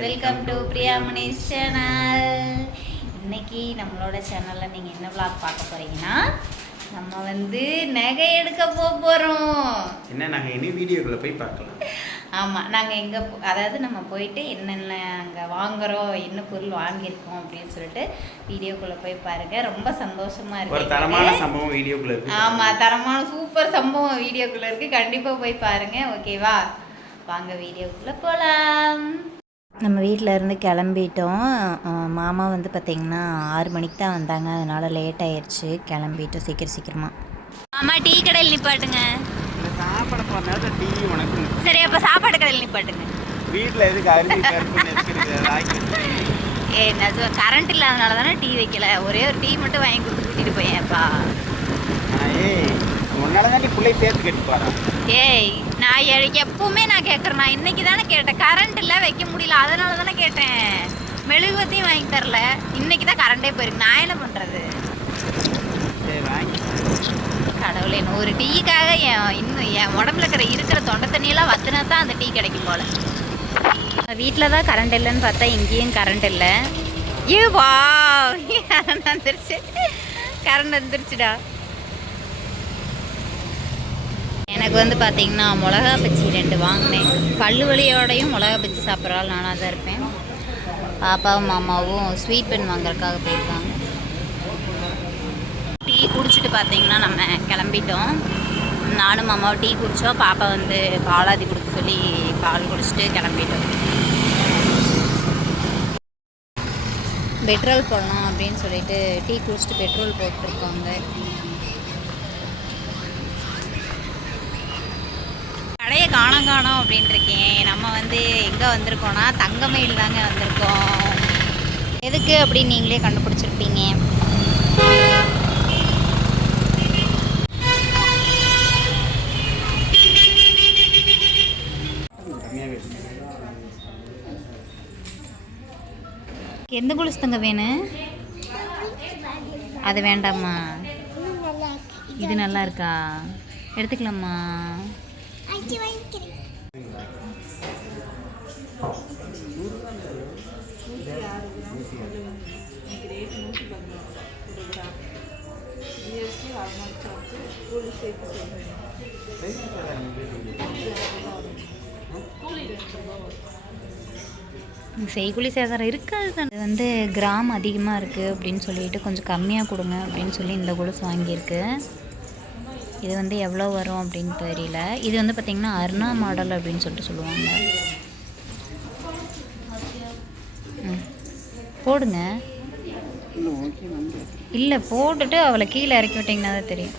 Welcome to Priya Mani's channel. இன்னைக்கு நம்மளோட சேனலில் நீங்கள் என்ன vlog பார்க்க போகிறீங்கன்னா, நம்ம வந்து நகை எடுக்க போகிறோம். என்ன நகை இனி வீடியோக்குள்ளே போய் பார்க்கலாம். ஆமாம், நாங்கள் எங்கே அதாவது நம்ம போயிட்டு என்னென்ன அங்கே வாங்குகிறோம், என்ன பொருள் வாங்கியிருக்கோம் அப்படின்னு சொல்லிட்டு வீடியோக்குள்ளே போய் பாருங்கள். ரொம்ப சந்தோஷமாக இருக்குது. ஒரு தரமான சம்பவம் வீடியோக்குள்ளே இருக்குது. ஆமாம், தரமான சூப்பர் சம்பவம் வீடியோக்குள்ளே இருக்குது. கண்டிப்பாக போய் பாருங்கள். ஓகேவா, வாங்க வீடியோக்குள்ளே போகலாம். நம்ம வீட்டில் இருந்து கிளம்பிட்டோம். மாமா வந்து பார்த்திங்கன்னா 6 மணிக்கு தான் வந்தாங்க, அதனால் லேட் ஆயிடுச்சு. கிளம்பிட்டோம் சீக்கிரமாக. மாமா டீ கடையில் நிப்பாட்டுங்க. சாப்பிட போகிறனால டீ உனக்கு. சரி, அப்போ சாப்பாடு கடையில் நிப்பாட்டுங்க. வீட்டில் எதுக்கு அரிசி நான் கரண்ட் இல்லாதனால தானே டீ வைக்கல. ஒரே ஒரு டீ மட்டும் வாங்கி கொடுத்து கூட்டிகிட்டு போயேன்ப்பா. உன்னால தான் நீ பிள்ளை சேர்த்து கட்டி போகிறா. ஏய், நான் எப்பவுமே நான் கேட்குறேன். நான் இன்னைக்கு தானே கேட்டேன். கரண்ட் இல்லை, வைக்க முடியல, அதனால தானே கேட்டேன். மெழுகுவத்தையும் வாங்கி தரல. இன்னைக்கு தான் கரண்டே போயிருக்கு. நான் என்ன பண்ணுறது? கடவுளே, ஒரு டீக்காக இன்னும் என் உடம்புல இருக்கிற தொண்டை தண்ணியெல்லாம் வத்துனா தான் அந்த டீ கிடைக்கும் போல. வீட்டில் தான் கரண்ட் இல்லைன்னு பார்த்தா இங்கேயும் கரண்ட் இல்லை. வா, கரண்ட் வந்துருச்சுடா. எனக்கு வந்து பார்த்திங்கன்னா மிளகா பச்சி 2 வாங்கினேன். பல்லு வலியோடையும் மிளகா பச்சி சாப்பிட்றாள் நானாக தான் இருப்பேன். பாப்பாவும் மாமாவும் ஸ்வீட் பென் வாங்குறதுக்காக போயிருக்காங்க. டீ குடிச்சிட்டு பார்த்திங்கன்னா நம்ம கிளம்பிட்டோம். நானும் மாமாவும் டீ குடித்தோம். பாப்பா வந்து பாலாதி கொடுக்க சொல்லி பால் குடிச்சிட்டு கிளம்பிட்டோம். பெட்ரோல் போடலாம் அப்படின்னு சொல்லிட்டு டீ குடிச்சிட்டு பெட்ரோல் போட்டுருக்காங்க. கடையை காணோம் அப்படின்ட்டு இருக்கேன். நம்ம வந்து எங்கே வந்திருக்கோன்னா தங்கமயில் தாங்க வந்திருக்கோம். எதுக்கு அப்படின்னு நீங்களே கண்டுபிடிச்சிருப்பீங்க. எந்த கொலுசு தங்க வேணும்? அது வேண்டாமா? இது நல்லா இருக்கா? எடுத்துக்கலாமா? செய்குலி சேதாரம் இருக்காது. அது வந்து கிராம் அதிகமாக இருக்குது அப்படின்னு சொல்லிட்டு கொஞ்சம் கம்மியாக கொடுங்க அப்படின்னு சொல்லி இந்த கொலுசு வாங்கியிருக்கு. இது வந்து எவ்வளோ வரும் அப்படின்னு தெரியல. இது வந்து பார்த்திங்கன்னா அருணா மாடல் அப்படின்னு சொல்லிட்டு சொல்லுவாங்க. போடுங்க. இல்லை, போட்டுட்டு அவளை கீழே இறக்கி விட்டிங்கன்னா தான் தெரியும்.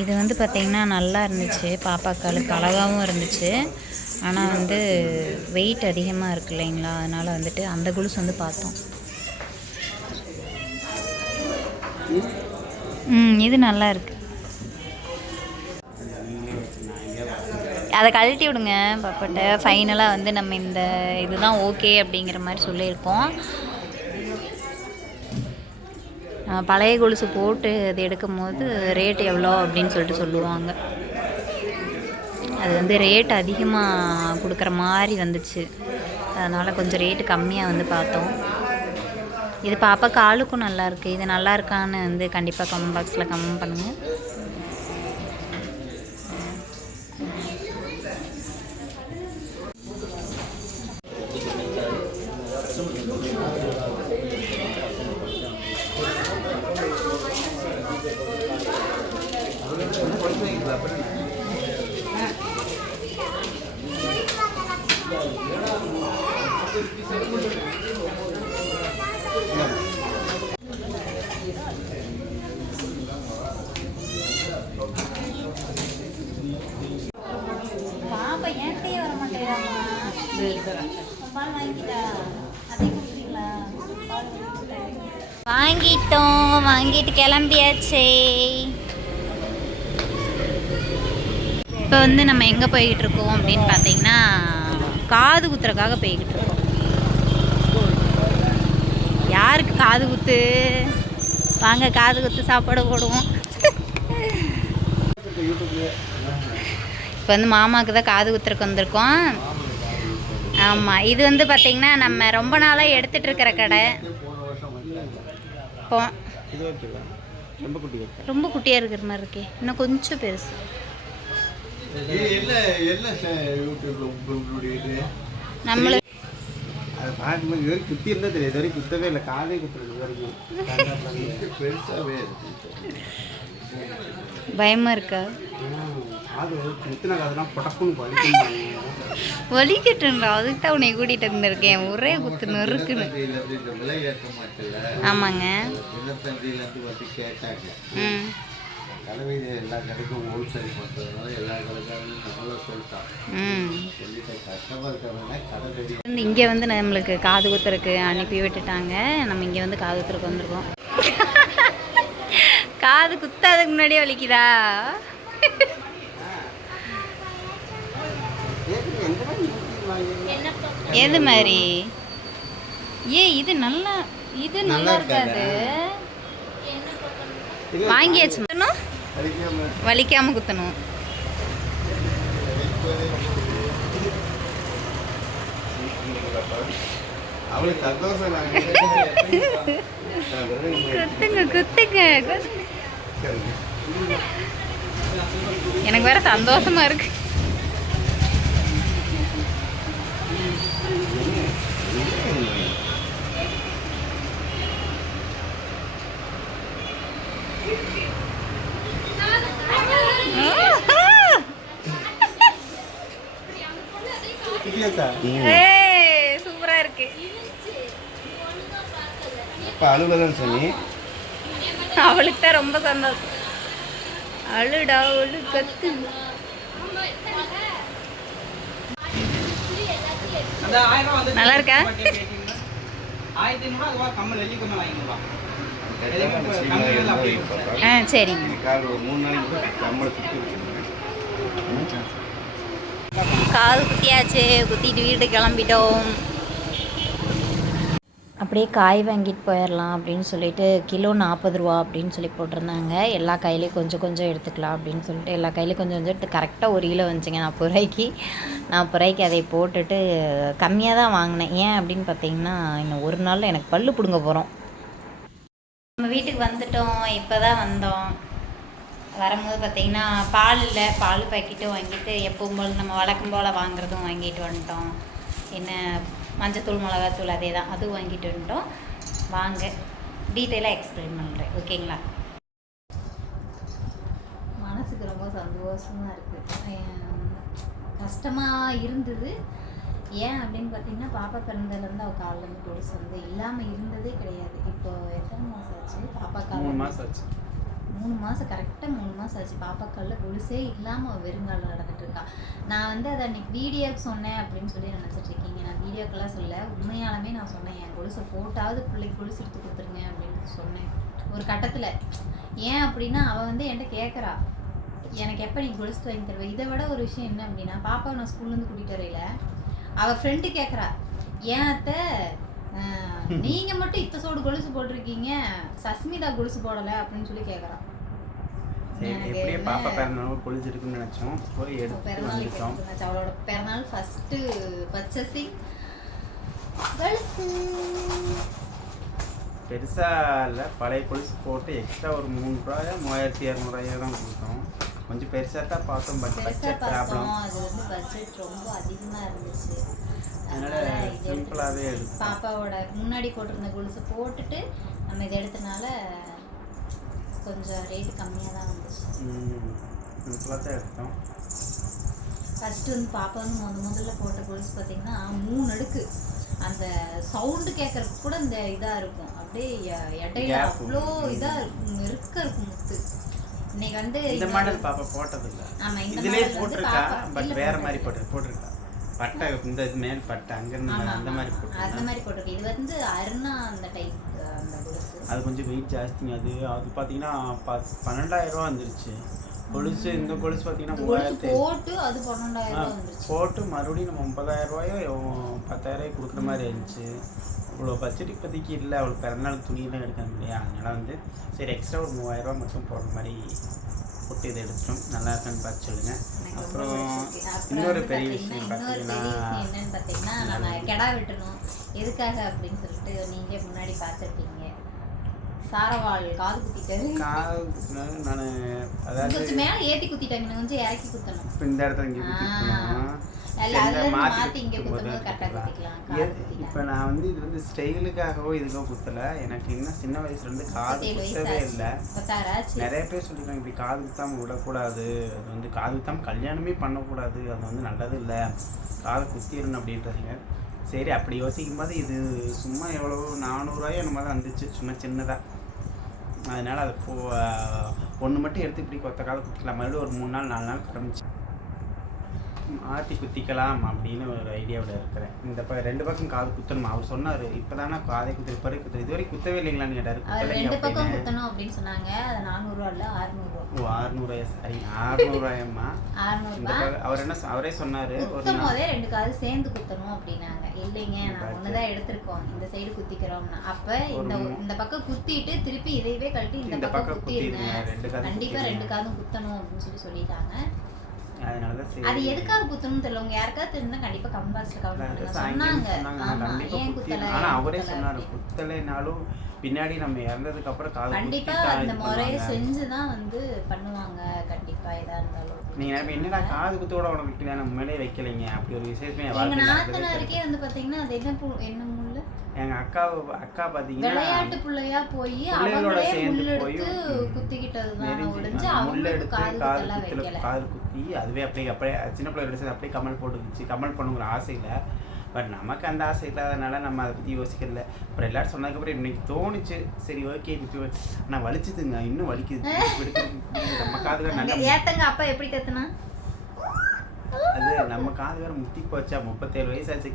இது வந்து பார்த்திங்கன்னா நல்லா இருந்துச்சு. பாப்பாக்களுக்கு அழகாகவும் இருந்துச்சு. ஆனால் வந்து வெயிட் அதிகமாக இருக்கு இல்லைங்களா, அதனால் வந்துட்டு அந்த கொலுசு வந்து பார்த்தோம். இது நல்லா இருக்கு. அதை கழட்டி விடுங்க பாப்பாட்ட. ஃபைனலாக வந்து நம்ம இந்த இதுதான் ஓகே அப்படிங்கிற மாதிரி சொல்லியிருக்கோம். பழைய கொலுசு போட்டு அது எடுக்கும் போது ரேட் எவ்வளோ அப்படின்னு சொல்லிட்டு சொல்லுவாங்க. அது வந்து ரேட் அதிகமாக கொடுக்குற மாதிரி வந்துச்சு. அதனால் கொஞ்சம் ரேட்டு கம்மியாக வந்து பார்த்தோம். இது பாப்பா காலுக்கும் நல்லாயிருக்கு. இது நல்லா இருக்கான்னு வந்து கண்டிப்பாக கமெண்ட் பாக்ஸில் கமெண்ட் பண்ணுங்கள். பாப்பா ஏன்ட்டே வர மாட்டேங்கிறாங்க. வாங்கிட்டோம். வாங்கிட்டு கிளம்பியாச்சே. இப்போ வந்து நம்ம எங்கே போய்கிட்டு இருக்கோம் அப்படின்னு பார்த்தீங்கன்னா காது குத்துறதுக்காக போய்கிட்டு இருக்கோம். யாருக்கு காது குத்து? வாங்க காது குத்து சாப்பாடு போடுவோம். இப்போ வந்து மாமாவுக்கு தான் காது குத்துறக்கு வந்திருக்கோம். ஆமாம், இது வந்து பார்த்திங்கன்னா நம்ம ரொம்ப நாளாக எடுத்துகிட்டு இருக்கிற கடை. இப்போ ரொம்ப குட்டியாக இருக்கிற மாதிரி இருக்கே, இன்னும் கொஞ்சம் பெருசு. நம்மளு அதை பார்க்கும்போது இது வரைக்கும் குத்தி இருந்தால் தெரியும், இது வரைக்கும் குத்தவே இல்லை, காதே குத்துறது இது வரைக்கும் பெருசாகவே பயமாக இருக்கா? காது குத்தின காதுலாம் புடக்குன்னு வலிக்கும். வலிக்கட்டுன்றா, அதுக்கு தான் உன்னை கூட்டிகிட்டு வந்திருக்கேன். ஒரே குத்து நொறுக்குன்னு. ஆமாங்க. ம், கலவையில் எல்லா கடைக்கும் ஹோல்சேல் பண்ணுறதுனால எல்லா கடைக்காரும் நல்லா சொல்லிட்டான். சொல்லிட்டு கஷ்டமாக இருக்கிறவங்க கடை ரெடி. இங்கே வந்து நம்மளுக்கு காது குத்துறக்கு அனுப்பி விட்டுட்டாங்க. நம்ம இங்கே வந்து காது குத்துறக்கு வந்திருக்கோம். காது குத்தாதுக்கு முன்னாடியே வலிக்குதா? எது மாதிரி? இது நல்லா, இது நல்லா இருக்காது. வாங்கியாச்சு, வலிக்காம குத்தணும். அவளுக்கு சந்தோஷம். குத்துங்க குத்துங்க. எனக்கு வேற சந்தோஷமா இருக்கு. சூப்பரா இருக்கு. அழுவதான் சொன்னி, அவளுக்கு தான் ரொம்ப சந்தோஷம். அழுடா அழு கத்து. நல்லா இருக்கா? சரிங்க. காது குத்தியாச்சு, குத்திட்டு வீடு கிளம்பிட்டோம். அப்படியே காய் வாங்கிட்டு போயிடலாம் அப்படின்னு சொல்லிட்டு கிலோ 40 ரூபா அப்படின்னு சொல்லி போட்டிருந்தாங்க. எல்லா காயிலையும் கொஞ்சம் கொஞ்சம் எடுத்துக்கலாம் அப்படின்னு சொல்லிட்டு எல்லா காயிலையும் கொஞ்சம் கொஞ்சம் எடுத்து கரெக்டாக 1 கிலோ வந்துச்சுங்க. 40 ரூபாய்க்கு அதை போட்டுட்டு கம்மியாக தான் வாங்கினேன். ஏன் அப்படின்னு பார்த்தீங்கன்னா, இன்னும் ஒரு நாளில் எனக்கு பல்லு பிடுங்க போகிறோம். நம்ம வீட்டுக்கு வந்துட்டோம். இப்போ தான் வந்தோம். வரும்போது பார்த்திங்கன்னா பால் இல்லை, பால் பாக்கெட்டும் வாங்கிட்டு எப்பவும் போல் நம்ம வழக்கம் போல் வாங்குறதும் வாங்கிட்டு வந்துட்டோம். என்ன மஞ்சத்தூள் மிளகாத்தூள் அதே தான், அதுவும் வாங்கிட்டு வந்துட்டோம். வாங்க டீட்டெயிலாக எக்ஸ்பிளைன் பண்ணுறேன், ஓகேங்களா? மனசுக்கு ரொம்ப சந்தோஷமாக இருக்குது. கஷ்டமாக இருந்தது. ஏன் அப்படின்னு பார்த்தீங்கன்னா, பாப்பா பிறந்ததுலேருந்து அவள் காலிலேருந்து கொலுசு வந்து இல்லாமல் இருந்ததே கிடையாது. இப்போ எத்தனை மாதம் ஆச்சு? பாப்பா கால் 3 மாதம் ஆச்சு. 3 மாதம், கரெக்டாக 3 மாதம் ஆச்சு. பாப்பா காலில் கொலுசே இல்லாமல் அவள் வெறுங்காலில் நடந்துட்டு இருக்கா. நான் வந்து அதை அன்றைக்கி வீடியோக்கு சொன்னேன் அப்படின்னு சொல்லி நினச்சிட்டு இருக்கீங்க. நான் வீடியோக்கெல்லாம் சொல்ல, உண்மையாலுமே நான் சொன்னேன், என் கொலுசை போட்டாவது பிள்ளைக்கு கொலுசு எடுத்து கொடுத்துருங்க அப்படின்னு சொன்னேன் ஒரு கட்டத்தில். ஏன் அப்படின்னா, அவள் வந்து என்கிட்ட கேட்குறா, எனக்கு எப்போ நீ கொலுசு வாங்கி தருவேன். இதை விட ஒரு விஷயம் என்ன அப்படின்னா, பாப்பாவை நான் ஸ்கூல்லேருந்து கூட்டிகிட்டு வரையில அவள் ஃப்ரெண்டு கேட்குறா, ஏன் அத்தை நீங்கள் மட்டும் இத்த சோடு கொலுசு போட்டிருக்கீங்க, சஸ்மிதா கொலுசு போடலை அப்படின்னு சொல்லி கேட்குறா. எப்படியே பாப்பா பிறந்தநாள் கொலுசு இருக்குன்னு நினச்சோம், போய் பிறந்தநாள் அவளோட பிறந்தநாள் ஃபஸ்ட்டு பர்ச்சேசிங் கொலுசு. பெருசாக இல்லை, பழைய கொலுசு போட்டு எக்ஸ்ட்ரா ஒரு 3 ரூபாயா 3200 தான் கொடுத்தோம். கொஞ்சம் பெருசாக தான் பார்த்தோம், பட் பட்ஜெட் ப்ராப்ளம். அது வந்து பட்ஜெட் ரொம்ப அதிகமாக இருந்துச்சு. அதனால் சிம்பிளாகவே எடுத்து பாப்பாவோட முன்னாடி போட்டிருந்த கொலுசு போட்டுட்டு நம்ம இதை எடுத்தனால கொஞ்சம் ரேட்டு கம்மியாக தான் வந்துச்சு. சிம்பிளாக தான் எடுத்தோம். ஃபஸ்ட்டு வந்து பாப்பா வந்து முதல்ல போட்ட கொலுசு பார்த்திங்கன்னா 3 அடுக்கு. அந்த சவுண்டு கேட்குறதுக்கு கூட இந்த இதாக இருக்கும், அப்படியே இடையில அவ்வளோ இதாக இருக்கும், நெருக்க இருக்கும் முத்து. இன்னைக்கு வந்து இந்த மாடல் பாப்பா போட்டதில்லை. ஆமாம், இந்த இதுலேயே மாடல் போட்டிருக்கா, பட் வேறு மாதிரி போட்டிருக்கா. பட்டை இந்த மேல் பட்டை அங்கேருந்து அந்த மாதிரி போட்டு அந்த மாதிரி போட்டிருக்கு. இது வந்து அருணா அந்த டைப் அந்த கொலுசு. அது கொஞ்சம் வெயிட் ஜாஸ்திங்க. அது பார்த்தீங்கன்னா 12,000 ரூபா வந்துருச்சு. கொலுசு இந்த கொலுசு பார்த்தீங்கன்னா கொலுசு 3000 போட்டு அது 12,000 ரூபா வந்துருச்சு. போட்டு மறுபடியும் நம்ம 30,000 ரூபாயோ 10,000 கொடுக்குற மாதிரி இருந்துச்சு. அவ்வளோ பட்ஜெட் இப்போதைக்கு இல்லை, அவ்வளோ பிறந்தநாள் துணியெல்லாம் எடுக்கணும் இல்லையா, அதனால் வந்து சரி எக்ஸ்ட்ரா ஒரு 3000 ரூபா மட்டும் போடுற மாதிரி போட்டு இதை எடுத்துட்டோம். நல்லா இருக்கான்னு பார்த்து சொல்லுங்கள். அப்புறம் இன்னொரு பெரிய விஷயம் என்னன்னு பார்த்தீங்கன்னா, நம்ம கெடா வெட்டணும் எதுக்காக அப்படின்னு சொல்லிட்டு நீங்களே முன்னாடி பார்த்துருப்பீங்க. சாரவாள் காது குத்திட்டாரு. நான் அதாவது கொஞ்சம் மேலே ஏற்றி குத்திட்டாங்க, கொஞ்சம் இறக்கி குத்தணும். இப்போ இந்த இடத்துல இங்கே குத்திக்கணும். இப்போ நான் வந்து இது வந்து ஸ்டைலுக்காகவோ இதுக்கோ குத்தலை. எனக்கு இன்னும் சின்ன வயசுலேருந்து காது குத்தவே இல்லை. நிறைய பேர் சொல்லியிருக்காங்க இப்படி காது குத்தாமல் விடக்கூடாது, அது வந்து காது குத்தாமல் கல்யாணமே பண்ணக்கூடாது, அது வந்து நல்லது இல்லை, காது குத்திடணும் அப்படின்றதுங்க. சரி அப்படி யோசிக்கும் போது இது சும்மா எவ்வளோ 400 ரூபாயோ நம்ம தான் வந்துச்சு சும்மா சின்னதாக. அதனால் அது ஒன்று மட்டும் எடுத்து இப்படி கொத்த காலை குத்திக்கலாம். மறுபடியும் ஒரு 3 நாள் 4 நாள் கிளம்பிச்சு மாற்றி குத்திக்கலாம் அப்படின்னு ஒரு ஐடியாவில் இருக்கிறேன். இந்த 2 பக்கம் காது குத்தணுமா அவர் சொன்னார். இப்போ தானே காதை குத்திருப்பாரு, இதுவரை குத்தவே இல்லைங்களான்னு கேட்டார். 2 பக்கம் குத்தணும் அப்படின்னு சொன்னாங்க. அது 400 ரூபா இல்லை 600 ரூபா. ஓ 600 சாரி 600 ரூபாயம்மா. 600 அவர் என்ன அவரே சொன்னார், குத்தும் போதே 2 காது சேர்ந்து குத்தணும் அப்படின்னாங்க. இல்லைங்க நான் ஒன்று தான் எடுத்திருக்கோம், இந்த சைடு குத்திக்கிறோம்னா. அப்போ இந்த பக்கம் குத்திட்டு திருப்பி இதையவே கழட்டி இந்த பக்கம் குத்திடுங்க, கண்டிப்பாக 2 காதும் குத்தணும் அப்படின்னு சொல்லிட்டாங்க. அதனால தான் சரி அது எதுக்காக குத்தணும்னு தெரியல. உங்க யாருக்காவது தெரிஞ்சா கண்டிப்பா கமெண்ட் பாக்ஸ்ல கமெண்ட் பண்ணுங்க. சொன்னாங்க ஆமா ஏன் குத்தல. ஆனா அவரே சொன்னாரு குத்தலைனாலும் பின்னாடி நம்ம இறந்ததுக்கு அப்புறம் காது கண்டிப்பா அந்த முறையை செஞ்சு தான் வந்து பண்ணுவாங்க. கண்டிப்பா இதா இருந்தாலும் நீங்க என்னடா காது குத்தோட உனக்கு வைக்கல, நம்ம மேலே வைக்கலைங்க அப்படி ஒரு விசேஷமே எங்க நாத்தனாருக்கே வந்து பாத்தீங்கன்னா அது என்ன முள்ளு, எங்க அக்கா பாத்தீங்கன்னா விளையாட்டு புள்ளையா போய் அவங்களே முள்ளு எடுத்து குத்திக்கிட்டதுதான் ஒளிஞ்சு அவங்களுக்கு காது குத்தி அதுவே அப்படியே சின்ன பிள்ளை எடுத்து அப்படியே கமல் போட்டுக்கிச்சு. கமல் பண்ணுங்கிற ஆசையில பட் நமக்கு அந்த ஆசை இல்லாதனால நம்ம அதை பற்றி யோசிக்கல. அப்புறம் எல்லாரும் சொன்னதுக்கப்புறம் இன்னைக்கு தோணுச்சு சரி ஓகே குத்தி ஆனால் வலிச்சுதுங்க, இன்னும் வலிக்குது. நம்ம காது நல்லா ஏத்தங்க. அப்பா எப்படி கத்துனா அது நம்ம காது வேற முத்தி போச்சா, 37 வயசாச்சு,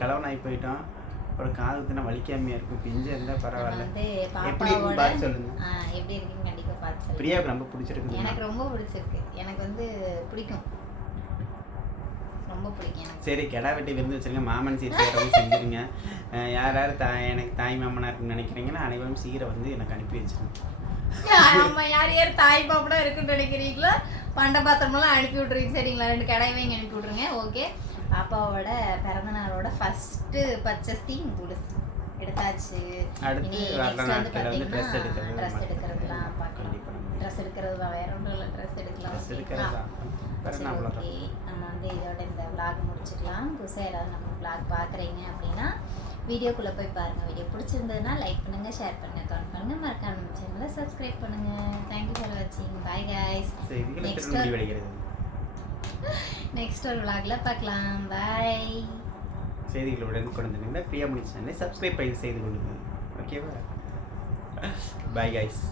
கிழவன் ஆகி போயிட்டோம். அப்புறம் காது குத்தினா வலிக்காமையா இருக்கும், பிஞ்சு இருந்தா பரவாயில்ல. எப்படி இருக்குன்னு பார்த்து சொல்லுங்க. எப்படி இருக்குன்னு கண்டிப்பா பார்த்து சொல்லுங்க. பிரியாவுக்கு ரொம்ப பிடிச்சிருக்கு. எனக்கு ரொம்ப பிடிச்சிருக்கு, எனக்கு வந்து பிடிக்கும், ரொம்ப பிடிக்கும். சரி கெடா வெட்டி விருந்து வச்சுருங்க, மாமன் சீரை செஞ்சுருங்க. யார் யார் எனக்கு தாய் மாமனாக இருக்குன்னு நினைக்கிறீங்கன்னா அனைவரும் சீரை வந்து எனக்கு அனுப்பி வச்சுருங்க. நம்ம யார் யார் தாய் பாப்படா இருக்குன்னு நினைக்கிறீங்களோ பண்ட பாத்திரமெல்லாம் அனுப்பி விட்ருங்க சரிங்களா. 2 கடையவே இங்கே அனுப்பி விட்ருங்க. ஓகே அப்பாவோட பிறந்தநாளோட ஃபஸ்ட்டு பர்ச்சேசிங் குடிசு எடுத்தாச்சு. அடுத்து ட்ரெஸ் எடுக்கிறதுலாம் பார்க்கலாம். ட்ரெஸ் எடுக்கிறது தான், வேற ஒன்றும் இல்லை, ட்ரெஸ் எடுக்கலாம். ஓகே நம்ம வந்து இதோட இந்த விளாக் முடிச்சுக்கலாம். புதுசாக ஏதாவது நம்ம விளாக் பார்க்குறீங்க அப்படின்னா வீடியோக்குள்ளே போய் பாருங்கள். வீடியோ பிடிச்சிருந்ததுன்னா லைக் பண்ணுங்கள், ஷேர் பண்ணுங்கள், கமெண்ட் பண்ணுங்கள், மறக்காம நம்ம சேனலை சப்ஸ்கிரைப் பண்ணுங்கள். தேங்க்யூ ஃபார் வாட்சிங். Bye guys. நெக்ஸ்ட் ஒரு விளாக்ல பார்க்கலாம். பாய். செய்திகளுடன் கொண்டு பிரியா மணி சேனலை சப்ஸ்கிரைப் செய்து கொள்ளுங்கள். ஓகேவா? Bye guys.